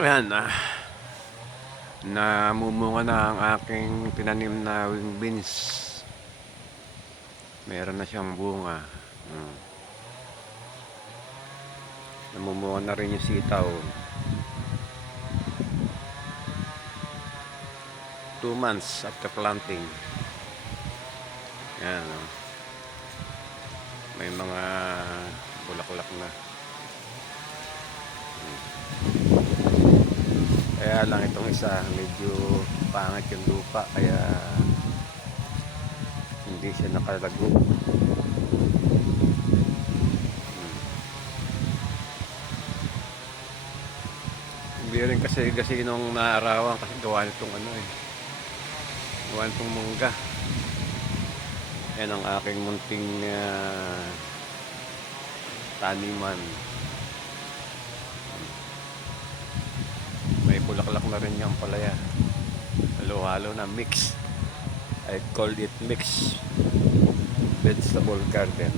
Ayan, namumunga na ang aking tinanim na wing beans. Meron na siyang bunga. Namumunga na rin yung sitaw. 2 months after planting. Ayan, may mga bulaklak na. Kaya lang itong isa, medyo pangit yung lupa, kaya hindi siya nakalago. Hindi rin kasi nung naarawan kasi gawa nitong gawa nitong mungga. Yan ang aking munting taniman. May bulaklak na rin yung palaya. Halo-halo na mix. I call it mix vegetable garden.